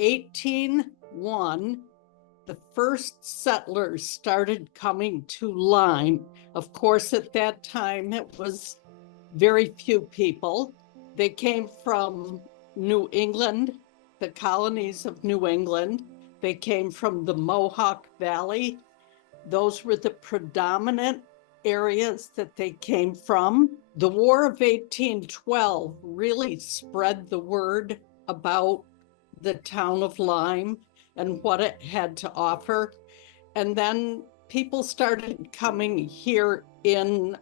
1801, the first settlers started coming to Lyme. Of course, at that time, it was very few people. They came from New England, the colonies of New England. They came from the Mohawk Valley. Those were the predominant areas that they came from. The War of 1812 really spread the word about the town of Lyme and what it had to offer. And then people started coming here in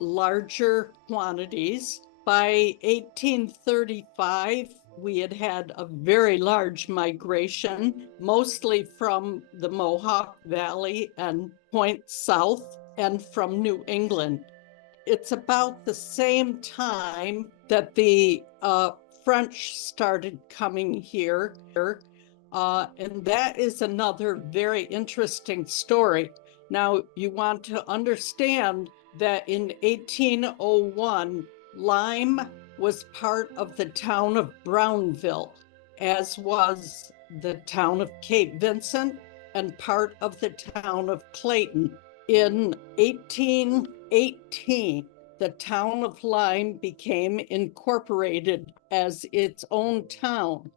larger quantities. By 1835, we had had a very large migration, mostly from the Mohawk Valley and points south and from New England. It's about the same time that the French started coming here. And that is another very interesting story. Now, you want to understand that in 1801, Lyme was part of the town of Brownville, as was the town of Cape Vincent and part of the town of Clayton. In 1818, the town of Lyme became incorporated as its own town.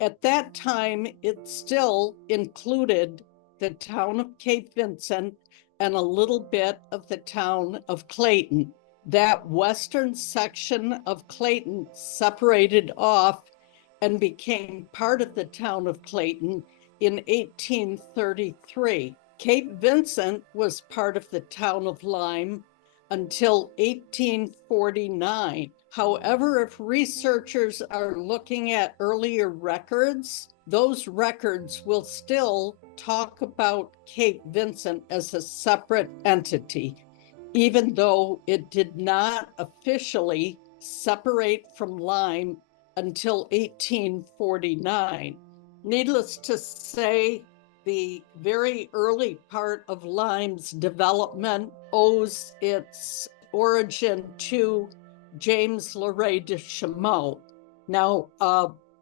At that time, it still included the town of Cape Vincent and a little bit of the town of Clayton. That western section of Clayton separated off and became part of the town of Clayton in 1833. Cape Vincent was part of the town of Lyme until 1849. However, if researchers are looking at earlier records, those records will still talk about Cape Vincent as a separate entity, even though it did not officially separate from Lyme until 1849. Needless to say, the very early part of Lyme's development owes its origin to James Leray de Chameau. Now,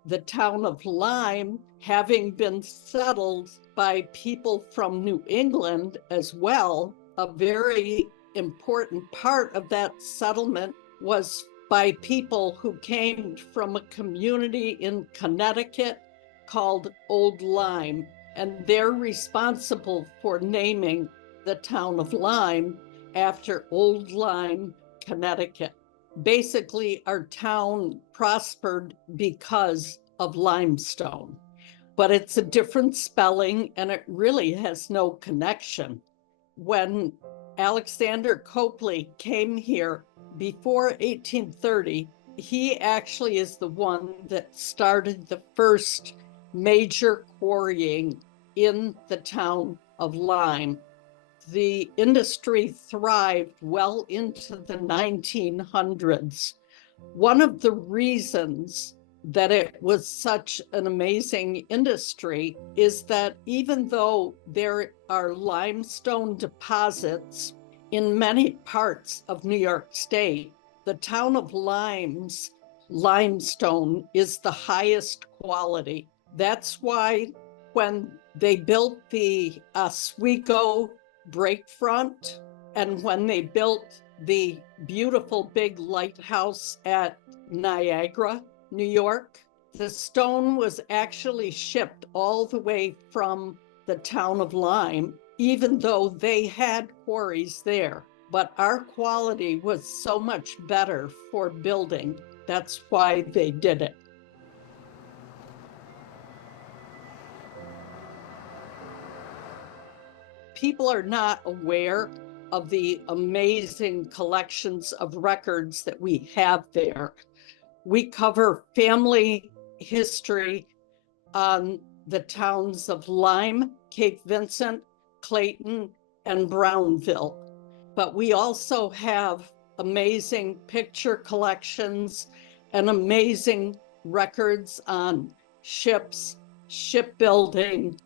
the town of Lyme, having been settled by people from New England as well, a very important part of that settlement was by people who came from a community in Connecticut called Old Lyme, and they're responsible for naming the town of Lyme after Old Lyme, Connecticut. Basically, our town prospered because of limestone, but it's a different spelling and it really has no connection. When Alexander Copley came here before 1830, he actually is the one that started the first major quarrying in the town of Lyme. The industry thrived well into the 1900s. One of the reasons that it was such an amazing industry is that even though there are limestone deposits in many parts of New York State, the town of Lyme's limestone is the highest quality. That's why when they built the Oswego breakfront and when they built the beautiful big lighthouse at Niagara, New York, the stone was actually shipped all the way from the town of Lyme, even though they had quarries there. But our quality was so much better for building. That's why they did it. People are not aware of the amazing collections of records that we have there. We cover family history on the towns of Lyme, Cape Vincent, Clayton, and Brownville. But we also have amazing picture collections and amazing records on ships, shipbuilding,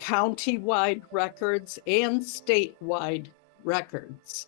county-wide records and statewide records.